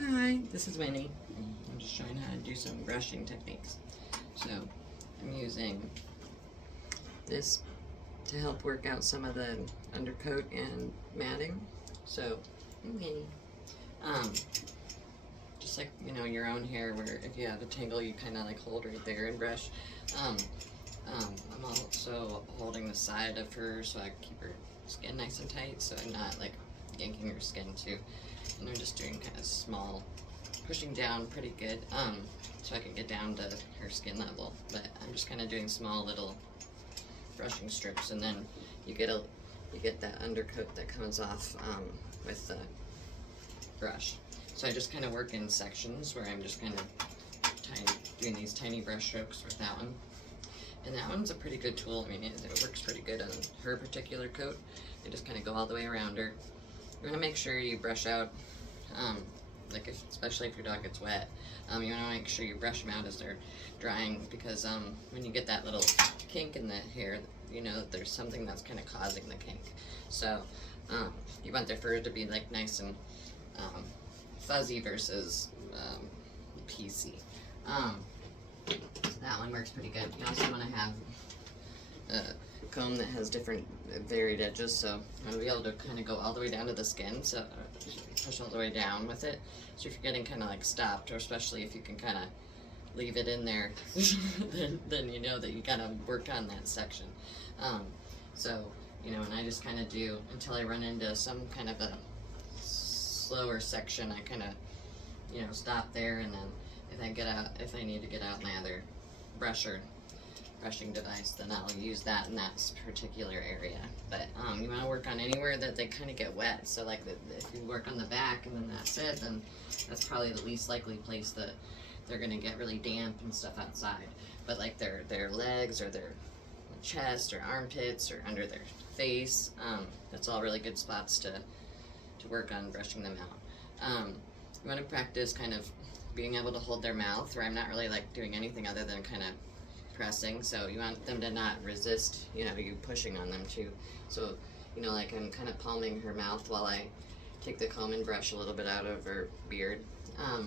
Hi, this is Winnie. I'm just showing how to do some brushing techniques. So I'm using this to help work out some of the undercoat and matting. So Winnie, just like your own hair, where if you have a tangle, you kind of like hold right there and brush. I'm also holding the side of her so I keep her skin nice and tight, so I'm not like yanking her skin too. And I'm just doing kind of small, pushing down pretty good, so I can get down to her skin level. But I'm just kind of doing small little brushing strips, and then you get that undercoat that comes off with the brush. So I just kind of work in sections where I'm just kind of doing these tiny brush strokes with that one. And that one's a pretty good tool. I mean, it works pretty good on her particular coat. You just kind of go all the way around her. You want to make sure you brush out, especially if your dog gets wet. You want to make sure you brush them out as they're drying, because when you get that little kink in the hair, you know that there's something that's kind of causing the kink. So you want their fur to be like nice and fuzzy versus piecey. That one works pretty good. You also want to have a comb that has different varied edges, so you want to be able to kind of go all the way down to the skin, so push all the way down with it. So if you're getting kind of like stopped, or especially if you can kind of leave it in there, then you know that you gotta work on that section. So and I just kind of do until I run into some kind of a slower section. I kind of stop there, and then if I need to get out my other brushing device, then I'll use that in that particular area. But you want to work on anywhere that they kind of get wet. So like if you work on the back and then that's it, then that's probably the least likely place that they're going to get really damp and stuff outside. But like their legs or their chest or armpits or under their face, that's all really good spots to work on brushing them out. You want to practice kind of being able to hold their mouth, where I'm not really like doing anything other than kind of pressing. So you want them to not resist you pushing on them too. So like I'm kind of palming her mouth while I take the comb and brush a little bit out of her beard. You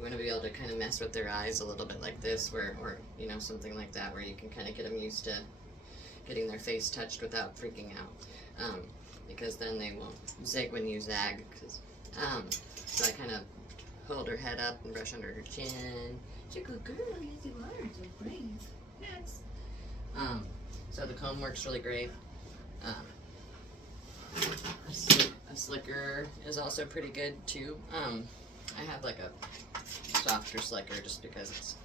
want to be able to kind of mess with their eyes a little bit like this, or something like that, where you can kind of get them used to getting their face touched without freaking out, because then they won't zig when you zag. So I kind of hold her head up and brush under her chin. You're a good girl, yes you are. So brave. Yes. So the comb works really great. A slicker is also pretty good too. I have like a softer slicker just because it's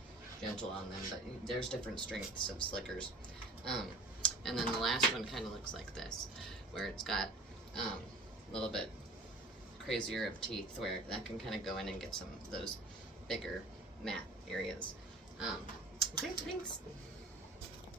gentle on them, but there's different strengths of slickers. And then the last one kind of looks like this, where it's got a little bit crazier of teeth, where that can kind of go in and get some of those bigger matte areas. Okay, thanks.